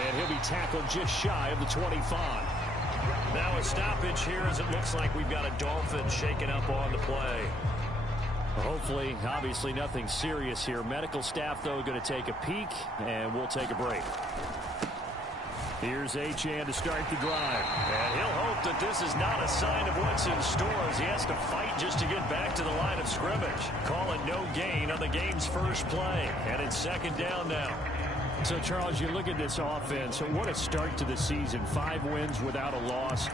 And he'll be tackled just shy of the 25. Now a stoppage here as it looks like we've got a Dolphin shaken up on the play. Hopefully, obviously nothing serious here. Medical staff, though, going to take a peek, and we'll take a break. Here's Achane to start the drive. And he'll hope that this is not a sign of what's in store as he has to fight just to get back to the line of scrimmage. Call it no gain on the game's first play. And it's second down now. So, Charles, you look at this offense, what a start to the season. 5 wins without a loss.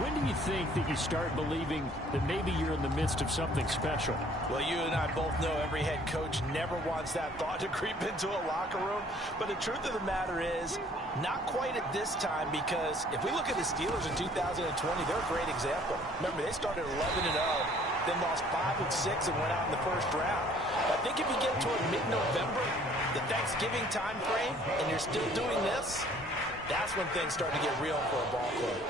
When do you think that you start believing that maybe you're in the midst of something special? Well, you and I both know every head coach never wants that thought to creep into a locker room. But the truth of the matter is, not quite at this time, because if we look at the Steelers in 2020, they're a great example. Remember, they started 11-0, then lost 5 of 6 and went out in the first round. I think if you get toward mid-November, the Thanksgiving time frame, and you're still doing this, that's when things start to get real for a ball club.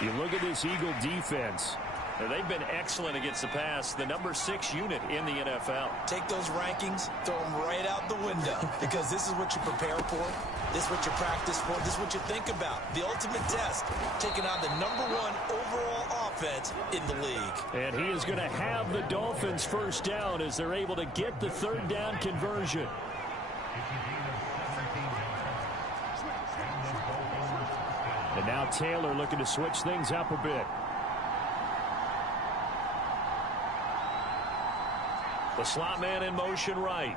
You look at this Eagle defense. Now, they've been excellent against the pass, the number 6 unit in the NFL. Take those rankings, throw them right out the window, because this is what you prepare for. This is what you practice for. This is what you think about. The ultimate test, taking on the number 1 overall offense in the league. And he is going to have the Dolphins first down as they're able to get the third down conversion. And now Taylor looking to switch things up a bit. The slot man in motion right.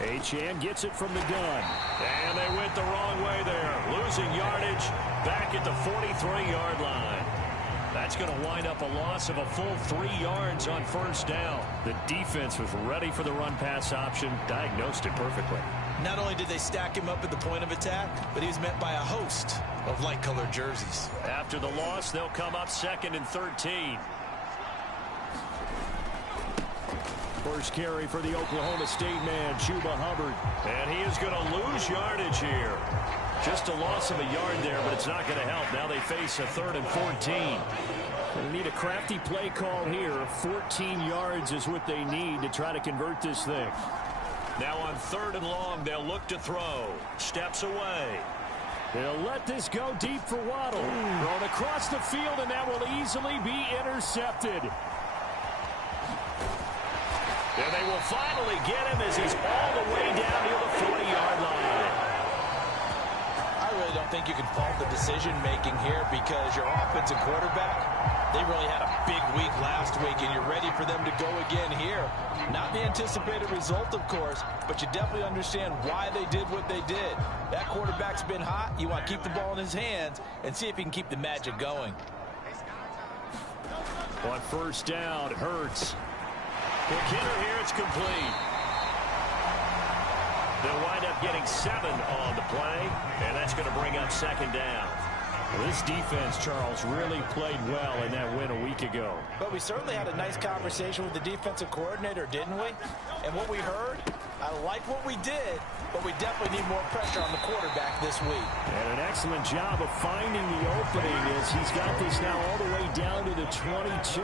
Achane gets it from the gun. And they went the wrong way there. Losing yardage back at the 43-yard line. That's going to wind up a loss of a full 3 yards on first down. The defense was ready for the run-pass option, diagnosed it perfectly. Not only did they stack him up at the point of attack, but he was met by a host of light-colored jerseys. After the loss, they'll come up 2nd and 13. First carry for the Oklahoma State man, Chuba Hubbard. And he is going to lose yardage here. Just a loss of a yard there, but it's not going to help. Now they face a 3rd and 14. They need a crafty play call here. 14 yards is what they need to try to convert this thing. Now on 3rd and long, they'll look to throw. Steps away. They'll let this go deep for Waddle. Thrown across the field, and that will easily be intercepted. And they will finally get him as he's all the way down near the 40-yard line. I really don't think you can fault the decision-making here because your offensive quarterback, they really had a big week last week, and you're ready for them to go again here. Not the anticipated result, of course, but you definitely understand why they did what they did. That quarterback's been hot. You want to keep the ball in his hands and see if he can keep the magic going. On first down, Hurts. McKinnon here, it's complete. They'll wind up getting 7 on the play, and that's going to bring up 2nd down. Well, this defense, Charles, really played well in that win a week ago. But we certainly had a nice conversation with the defensive coordinator, didn't we? And what we heard, I like what we did, but we definitely need more pressure on the quarterback this week. And an excellent job of finding the opening as he's got this now all the way down to the 22.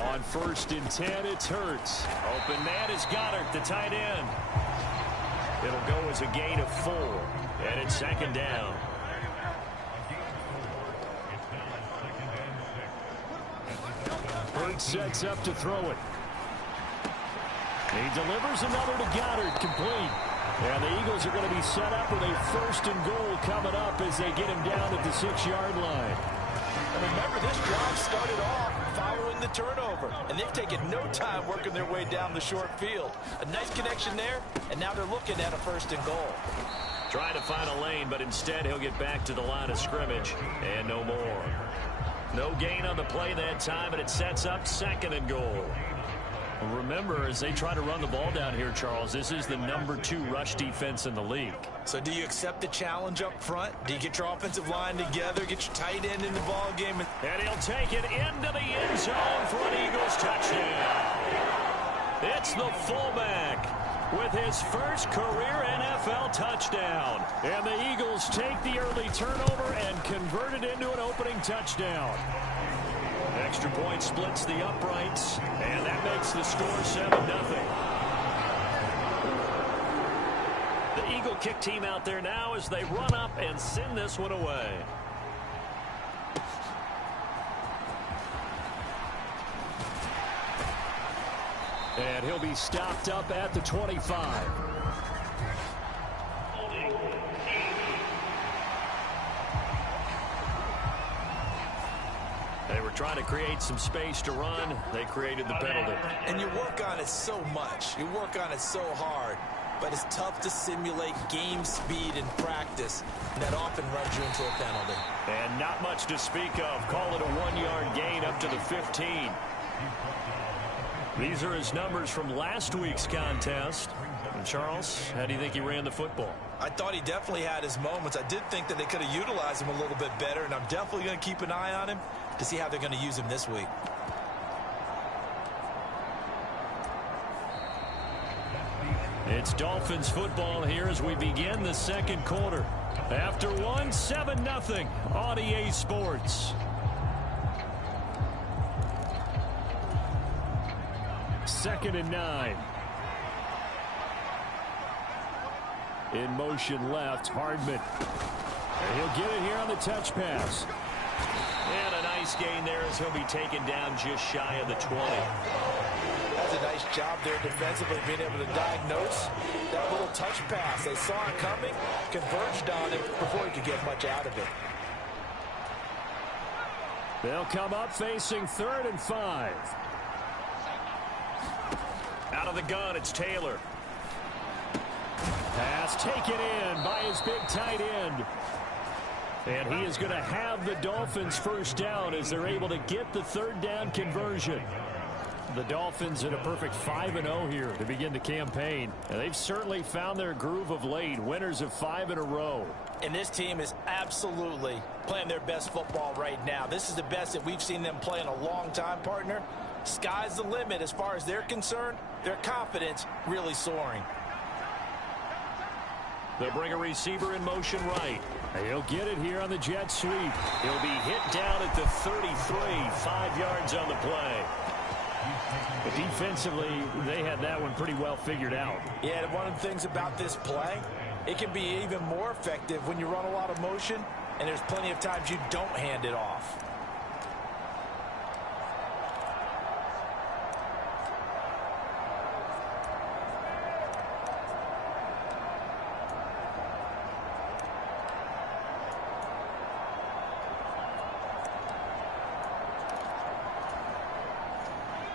On 1st and 10, it's Hurts. Open man is Goddard, the tight end. It'll go as a gain of 4, and it's 2nd down. Hurts sets up to throw it. He delivers another to Goddard, complete. And the Eagles are going to be set up with a 1st and goal coming up as they get him down at the 6-yard line. And remember, this drive started off following the turnover, and they've taken no time working their way down the short field. A nice connection there, and now they're looking at a 1st and goal. Trying to find a lane, but instead he'll get back to the line of scrimmage, and no more. No gain on the play that time, and it sets up 2nd and goal. Remember, as they try to run the ball down here, Charles, this is the number 2 rush defense in the league. So do you accept the challenge up front? Do you get your offensive line together, get your tight end in the ball game? And he'll take it into the end zone for an Eagles touchdown. It's the fullback with his first career NFL touchdown. And the Eagles take the early turnover and convert it into an opening touchdown. Extra point splits the uprights, and that makes the score 7-0. The Eagle kick team out there now as they run up and send this one away. And he'll be stopped up at the 25. They were trying to create some space to run. They created the penalty. And you work on it so much. You work on it so hard. But it's tough to simulate game speed in practice. And that often runs you into a penalty. And not much to speak of. Call it a 1-yard gain up to the 15. These are his numbers from last week's contest. And Charles, how do you think he ran the football? I thought he definitely had his moments. I did think that they could have utilized him a little bit better, and I'm definitely going to keep an eye on him to see how they're going to use him this week. It's Dolphins football here as we begin the second quarter. After one, 7-0 on EA Sports. Second and 9. In motion left, Hardman. And he'll get it here on the touch pass. And a nice gain there as he'll be taken down just shy of the 20. That's a nice job there defensively, being able to diagnose that little touch pass. They saw it coming, converged on it before he could get much out of it. They'll come up facing 3rd and 5. Out of the gun, it's Taylor. Pass taken in by his big tight end. And he is going to have the Dolphins first down as they're able to get the 3rd down conversion. The Dolphins in a perfect 5-0 here to begin the campaign. And they've certainly found their groove of late. Winners of 5 in a row. And this team is absolutely playing their best football right now. This is the best that we've seen them play in a long time, partner. Sky's the limit as far as they're concerned. Their confidence really soaring. They'll bring a receiver in motion right. He'll get it here on the jet sweep. He'll be hit down at the 33, 5 yards on the play. But defensively, they had that one pretty well figured out. Yeah, one of the things about this play, it can be even more effective when you run a lot of motion, and there's plenty of times you don't hand it off.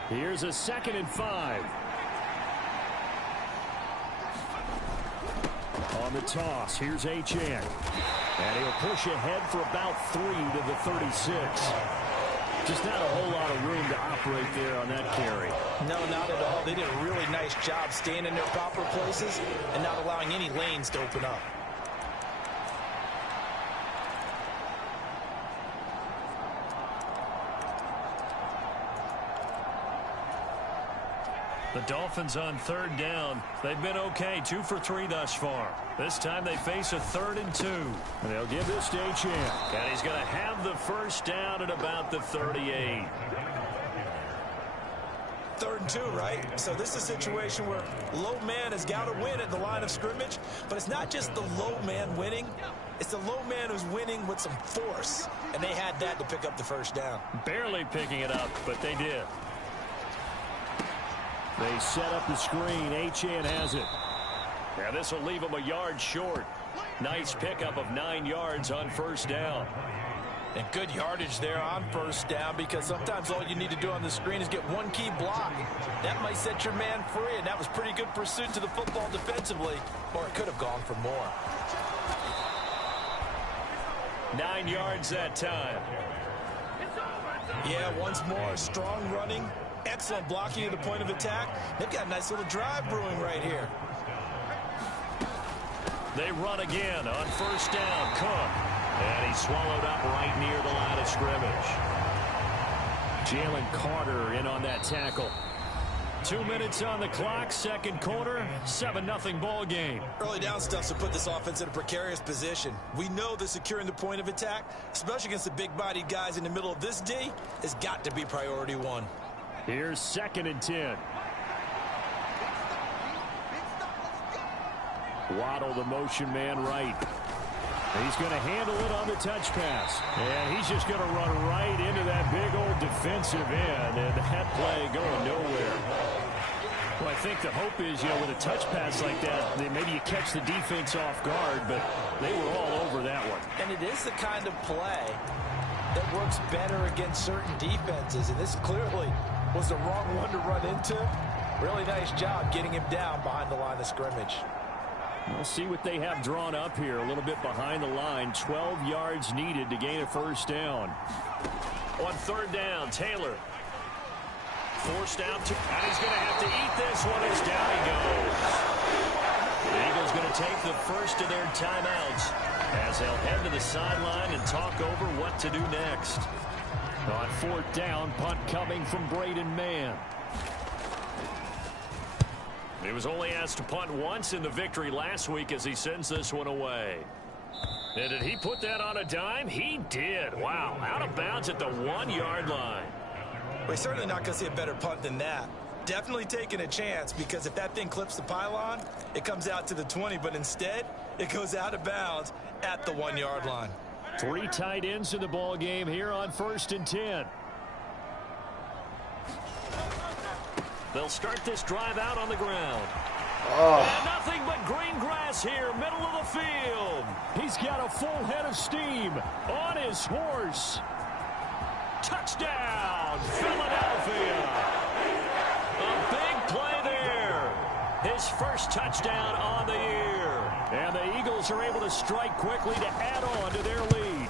Here's a 2nd and 5. On the toss, here's Achane. And he'll push ahead for about 3 to the 36. Just not a whole lot of room to operate there on that carry. No, not at all. They did a really nice job staying in their proper places and not allowing any lanes to open up. The Dolphins on 3rd down. They've been okay, 2 for 3 thus far. This time they face a 3rd and 2. And they'll give this to Achane. And he's going to have the first down at about the 38. 3rd and 2, right? So this is a situation where low man has got to win at the line of scrimmage. But it's not just the low man winning. It's the low man who's winning with some force. And they had that to pick up the first down. Barely picking it up, but they did. They set up the screen. Achane has it. Now this will leave him a yard short. Nice pickup of 9 yards on first down. And good yardage there on first down, because sometimes all you need to do on the screen is get one key block. That might set your man free, and that was pretty good pursuit to the football defensively, or it could have gone for more. 9 yards that time. Yeah, once more, strong running. Excellent blocking at the point of attack. They've got a nice little drive brewing right here. They run again on first down. Cook. And he's swallowed up right near the line of scrimmage. Jalen Carter in on that tackle. 2 minutes on the clock, second quarter, 7-0 ball game. Early down stuff to put this offense in a precarious position. We know that securing the point of attack, especially against the big-bodied guys in the middle of this D, has got to be priority one. Here's 2nd and 10. Waddle, the motion man right. He's going to handle it on the touch pass. And he's just going to run right into that big old defensive end. And that play going nowhere. Well, I think the hope is, with a touch pass like that, maybe you catch the defense off guard, but they were all over that one. And it is the kind of play that works better against certain defenses. And this clearly was the wrong one to run into. Really nice job getting him down behind the line of scrimmage. We'll see what they have drawn up here. A little bit behind the line. 12 yards needed to gain a first down. On 3rd down, Taylor. Forced out to, and he's going to have to eat this one as down he goes. The Eagles going to take the first of their timeouts as they'll head to the sideline and talk over what to do next. On 4th down, punt coming from Braden Mann. He was only asked to punt once in the victory last week as he sends this one away. And did he put that on a dime? He did. Wow, out of bounds at the 1-yard line. We're certainly not going to see a better punt than that. Definitely taking a chance, because if that thing clips the pylon, it comes out to the 20, but instead it goes out of bounds at the 1-yard line. 3 tight ends in the ball game here on 1st and 10. They'll start this drive out on the ground. And nothing but green grass here, middle of the field. He's got a full head of steam on his horse. Touchdown, Philadelphia. A big play there. His first touchdown on the year. And the Eagles are able to strike quickly to add on to their lead.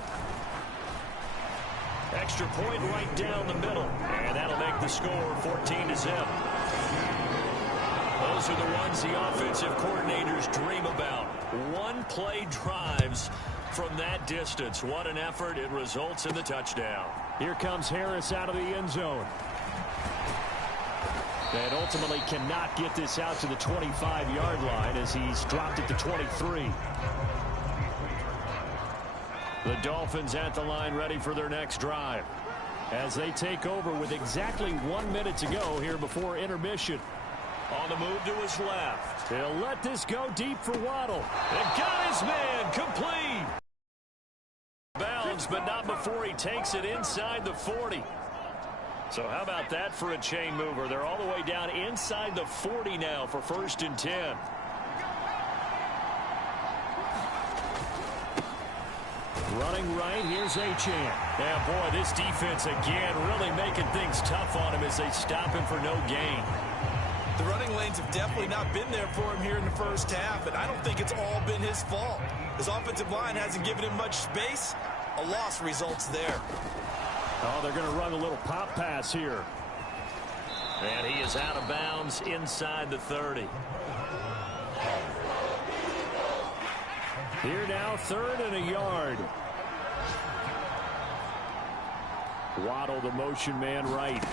Extra point right down the middle. And that'll make the score 14-0. Those are the ones the offensive coordinators dream about. One-play drives from that distance. What an effort. It results in the touchdown. Here comes Harris out of the end zone. And ultimately cannot get this out to the 25-yard line as he's dropped it to 23. The Dolphins at the line ready for their next drive as they take over with exactly 1 minute to go here before intermission. On the move to his left. He'll let this go deep for Waddle. And got his man complete. Bounds, but not before he takes it inside the 40. So how about that for a chain mover? They're all the way down inside the 40 now for 1st and 10. Running right, here's Achane. Yeah, boy, this defense again really making things tough on him as they stop him for no gain. The running lanes have definitely not been there for him here in the first half, and I don't think it's all been his fault. His offensive line hasn't given him much space. A loss results there. Oh, they're going to run a little pop pass here. And he is out of bounds inside the 30. Here now, 3rd and a yard. Waddle, the motion man right.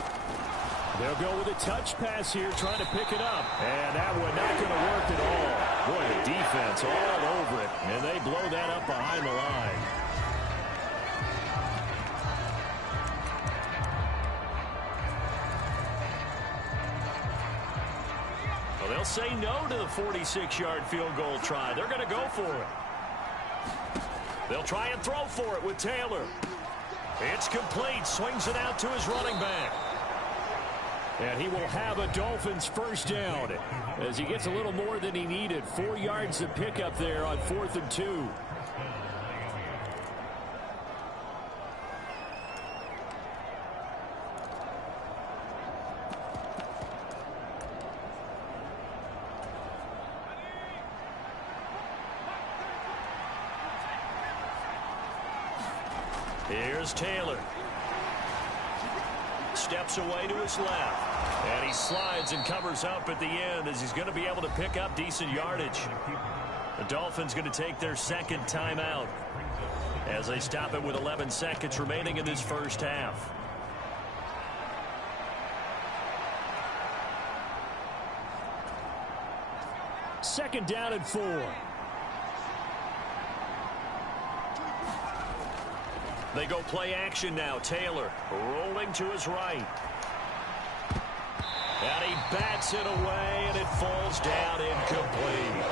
They'll go with a touch pass here, trying to pick it up. And that one not going to work at all. Boy, the defense all over it. And they blow that up behind the line. Well, they'll say no to the 46-yard field goal try. They're going to go for it. They'll try and throw for it with Taylor. It's complete. Swings it out to his running back. And he will have a Dolphins first down as he gets a little more than he needed. 4 yards to pick up there on 4th and 2. Here's Taylor. Steps away to his left. And he slides and covers up at the end as he's going to be able to pick up decent yardage. The Dolphins going to take their second timeout as they stop it with 11 seconds remaining in this first half. second down and 4. They go play action now. Taylor rolling to his right. And he bats it away, and it falls down incomplete.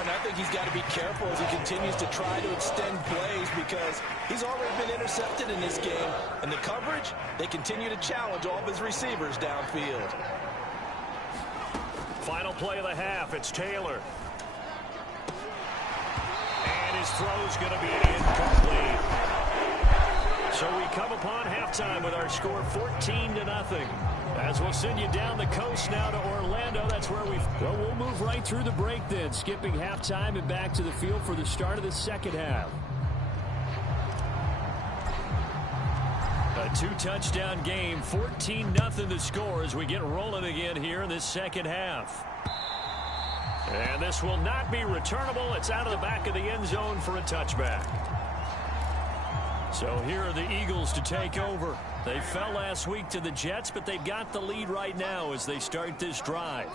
And I think he's got to be careful as he continues to try to extend plays because he's already been intercepted in this game. And the coverage, they continue to challenge all of his receivers downfield. Final play of the half, it's Taylor. And his throw's going to be incomplete. So we come upon halftime with our score 14-0. As we'll send you down the coast now to Orlando. That's where we'll move right through the break then, skipping halftime and back to the field for the start of the second half. A 2-touchdown game, 14-0 the score as we get rolling again here in this second half. And this will not be returnable. It's out of the back of the end zone for a touchback. So here are the Eagles to take over. They fell last week to the Jets, but they've got the lead right now as they start this drive.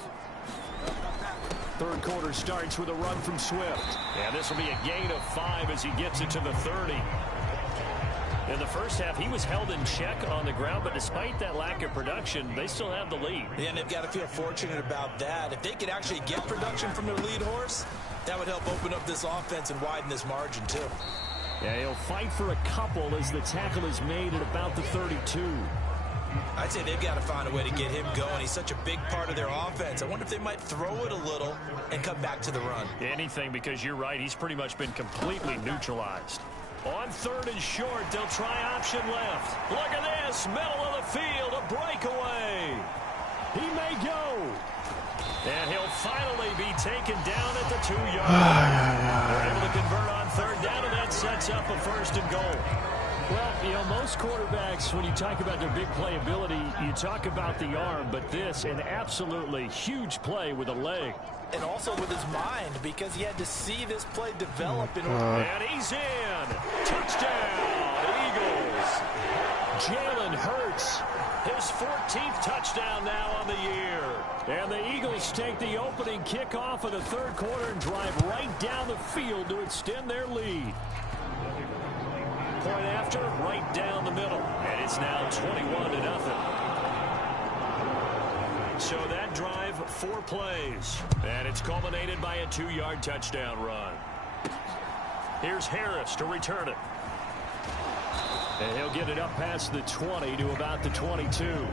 Third quarter starts with a run from Swift. And this will be a gain of 5 as he gets it to the 30. In the first half, he was held in check on the ground, but despite that lack of production, they still have the lead. Yeah, and they've got to feel fortunate about that. If they could actually get production from their lead horse, that would help open up this offense and widen this margin, too. Yeah, he'll fight for a couple as the tackle is made at about the 32. I'd say they've got to find a way to get him going. He's such a big part of their offense. I wonder if they might throw it a little and come back to the run. Anything, because you're right. He's pretty much been completely neutralized. On third and short, they'll try option left. Look at this, middle of the field, a breakaway. He may go. And he'll finally be taken down at the 2-yard line. They're able to convert on third down, and that sets up a first and goal. Well, you know, most quarterbacks, when you talk about their big playability, you talk about the arm, but this, an absolutely huge play with a leg. And also with his mind, because he had to see this play develop in order. And he's in. Touchdown, Eagles. Jalen Hurts. His 14th touchdown now on the year. And the Eagles take the opening kickoff of the third quarter and drive right down the field to extend their lead. Point after, right down the middle. And it's now 21-0. So that drive, 4 plays. And it's culminated by a 2-yard touchdown run. Here's Harris to return it. And he'll get it up past the 20 to about the 22.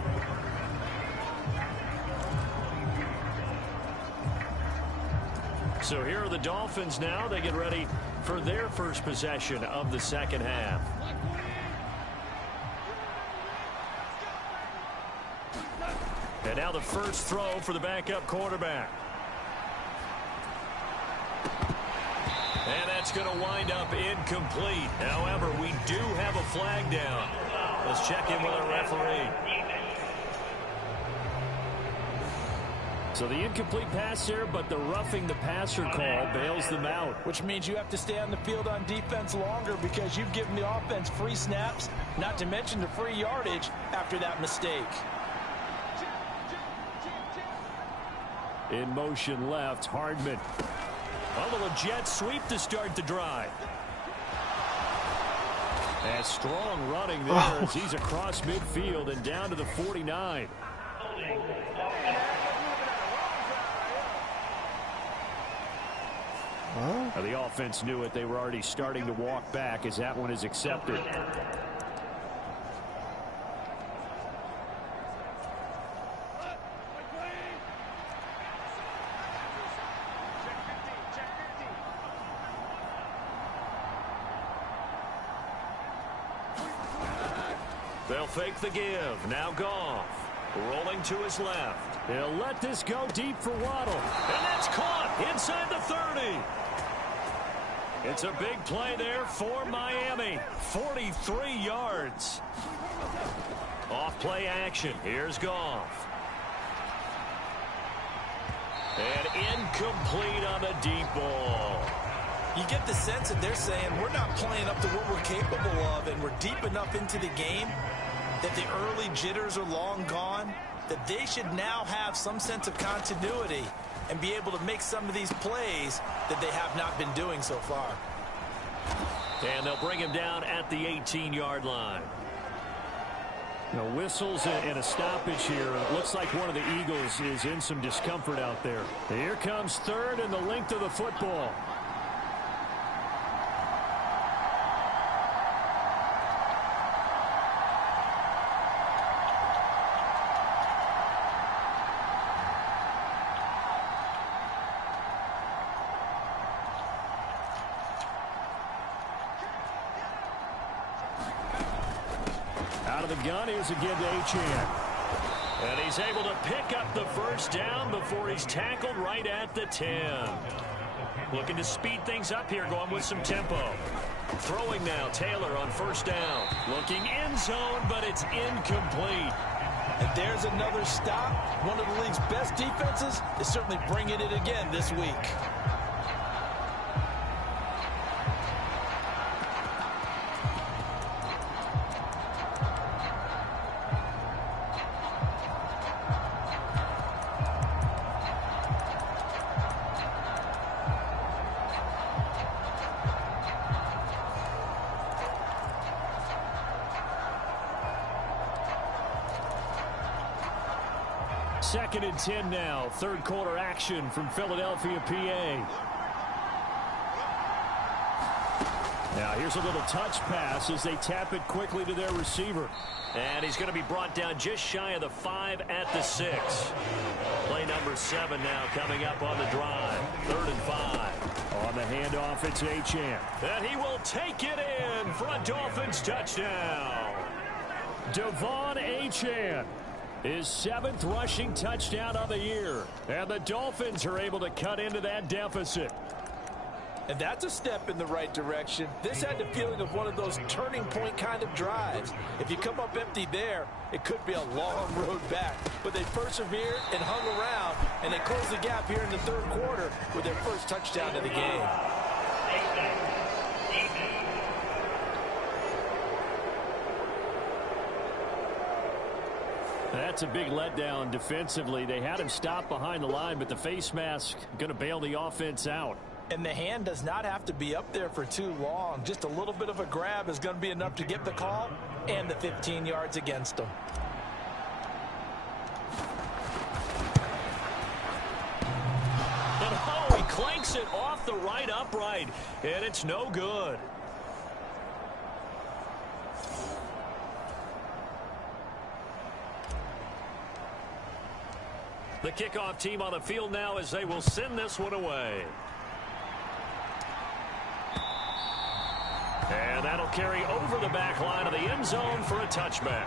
So here are the Dolphins now. They get ready for their first possession of the second half. And now the first throw for the backup quarterback. And that's going to wind up incomplete. However, we do have a flag down. Let's check in with our referee. So the incomplete pass there, but the roughing the passer call bails them out. Which means you have to stay on the field on defense longer because you've given the offense free snaps, not to mention the free yardage after that mistake. In motion left, Hardman. A little jet sweep to start the drive. And strong running there as he's across midfield and down to the 49. Huh? The offense knew it. They were already starting to walk back as that one is accepted. They'll fake the give. Now Goff. Rolling to his left. They'll let this go deep for Waddle. And that's caught inside the 30. It's a big play there for Miami. 43 yards. Off play action. Here's Goff. And incomplete on the deep ball. You get the sense that they're saying we're not playing up to what we're capable of, and we're deep enough into the game that the early jitters are long gone, that they should now have some sense of continuity and be able to make some of these plays that they have not been doing so far. And they'll bring him down at the 18-yard line. No whistles and a stoppage here. Looks like one of the Eagles is in some discomfort out there. Here comes third and the length of the football. Out of the gun, here's again to Achane. And he's able to pick up the first down before he's tackled right at the 10. Looking to speed things up here, going with some tempo. Throwing now, Taylor on first down. Looking end zone, but it's incomplete. And there's another stop. One of the league's best defenses is certainly bringing it again this week. Second and 10 now. Third quarter action from Philadelphia, PA. Now here's a little touch pass as they tap it quickly to their receiver. And he's going to be brought down just shy of the 5 at the 6. Play number 7 now coming up on the drive. 3rd and 5. On the handoff, it's Achane. And he will take it in for a Dolphins touchdown. Devon Achane. His 7th rushing touchdown of the year. And the Dolphins are able to cut into that deficit. And that's a step in the right direction. This had the feeling of one of those turning point kind of drives. If you come up empty there, it could be a long road back. But they persevered and hung around, and they closed the gap here in the 3rd quarter with their first touchdown of the game. That's a big letdown defensively. They had him stop behind the line, but the face mask going to bail the offense out. And the hand does not have to be up there for too long. Just a little bit of a grab is going to be enough to get the call and the 15 yards against them. And oh, he clanks it off the right upright, and it's no good. The kickoff team on the field now as they will send this one away. And that'll carry over the back line of the end zone for a touchback.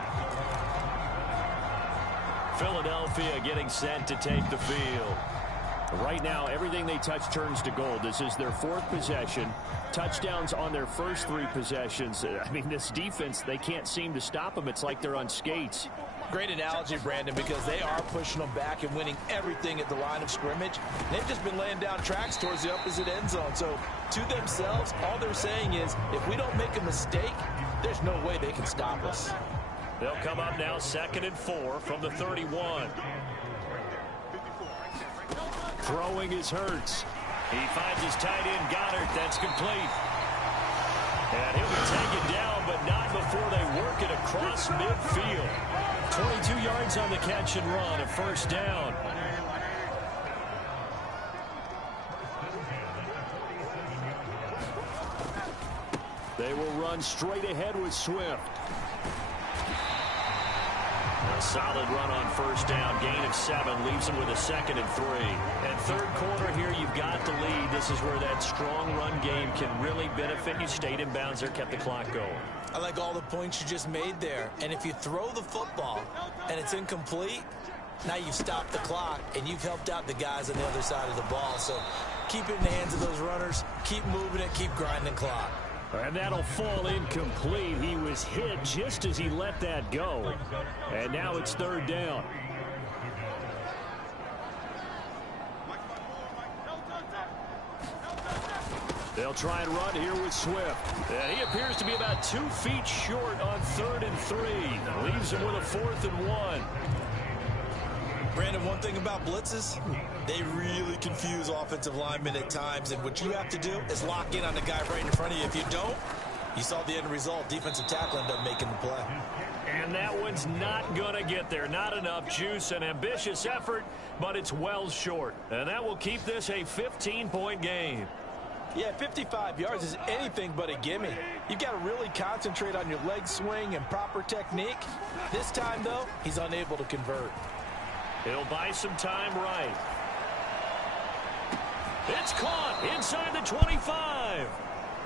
Philadelphia getting set to take the field. Right now, everything they touch turns to gold. This is their 4th possession. Touchdowns on their first 3 possessions. I mean, this defense, they can't seem to stop them. It's like they're on skates. Great analogy, Brandon, because they are pushing them back and winning everything at the line of scrimmage. They've just been laying down tracks towards the opposite end zone. So to themselves, all they're saying is, if we don't make a mistake, there's no way they can stop us. They'll come up now 2nd and 4 from the 31. Throwing is Hurts. He finds his tight end, Goddard. That's complete. And he'll be taken down, but not before they work it across midfield. 22 yards on the catch and run, a first down. They will run straight ahead with Swift. A solid run on first down. Gain of 7 leaves them with a 2nd and 3. And 3rd quarter here, you've got the lead. This is where that strong run game can really benefit you. Stayed in bounds there, kept the clock going. I like all the points you just made there. And if you throw the football and it's incomplete, now you've stopped the clock and you've helped out the guys on the other side of the ball. So keep it in the hands of those runners. Keep moving it. Keep grinding clock. And that'll fall incomplete. He was hit just as he let that go. And now it's 3rd down. They'll try and run here with Swift. And he appears to be about 2 feet short on 3rd and 3. Leaves him with a 4th and 1. Brandon, one thing about blitzes, they really confuse offensive linemen at times, and what you have to do is lock in on the guy right in front of you. If you don't, you saw the end result. Defensive tackle ended up making the play. And that one's not going to get there. Not enough juice. An ambitious effort, but it's well short. And that will keep this a 15-point game. Yeah, 55 yards is anything but a gimme. You've got to really concentrate on your leg swing and proper technique. This time, though, he's unable to convert. He'll buy some time right. It's caught inside the 25.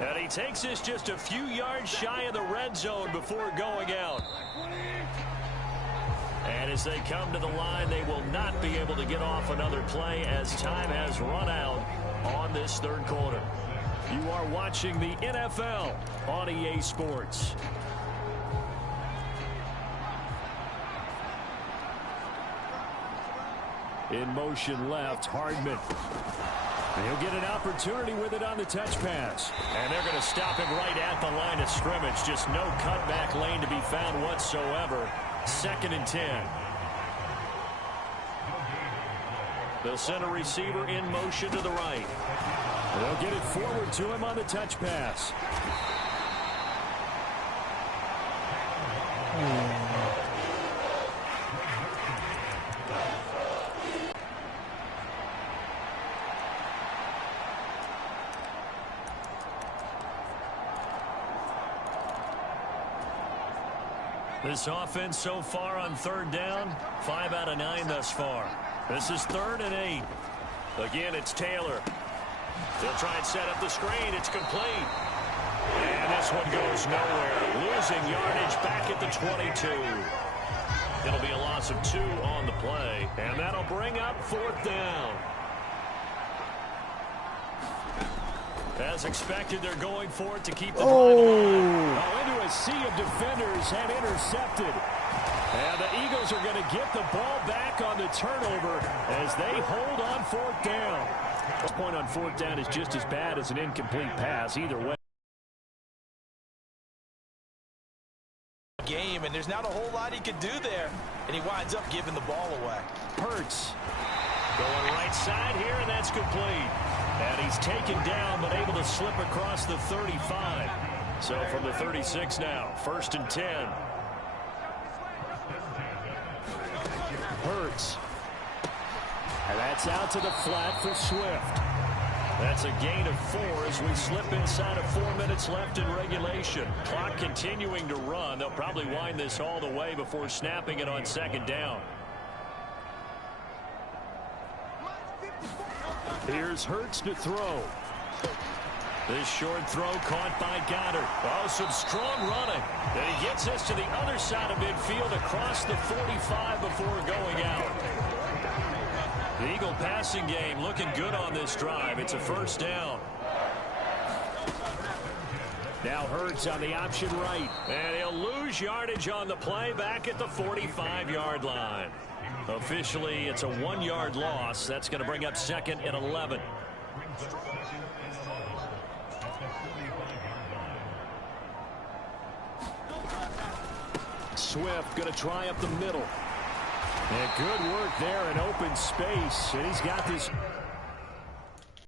And he takes this just a few yards shy of the red zone before going out. And as they come to the line, they will not be able to get off another play as time has run out on this third quarter. You are watching the NFL on EA Sports. In motion left, Hardman. And he'll get an opportunity with it on the touch pass. And they're going to stop him right at the line of scrimmage. Just no cutback lane to be found whatsoever. 2nd and 10. They'll send a receiver in motion to the right. They'll get it forward to him on the touch pass. This offense so far on 3rd down, 5 out of 9 thus far. This is 3rd and 8. Again, it's Taylor. They'll try and set up the screen. It's complete. And this one goes nowhere. Losing yardage back at the 22. It'll be a loss of 2 on the play. And that'll bring up 4th down. As expected, they're going for it to keep the drive alive. Oh, into a sea of defenders and intercepted. And the Eagles are going to get the ball back on the turnover as they hold on 4th down. This point on 4th down is just as bad as an incomplete pass either way. Game, and there's not a whole lot he could do there, and he winds up giving the ball away. Hurts going right side here, and that's complete. And he's taken down, but able to slip across the 35. So from the 36 now, 1st and 10. Hurts. And that's out to the flat for Swift. That's a gain of 4 as we slip inside of 4 minutes left in regulation. Clock continuing to run. They'll probably wind this all the way before snapping it on 2nd down. Here's Hurts to throw. This short throw caught by Goddard. Oh, some strong running. And he gets this to the other side of midfield across the 45 before going out. The Eagle passing game looking good on this drive. It's a 1st down. Now Hurts on the option right. And he'll lose yardage on the play back at the 45-yard line. Officially, it's a 1-yard loss. That's going to bring up 2nd and 11. Swift going to try up the middle. And good work there in open space. And he's got this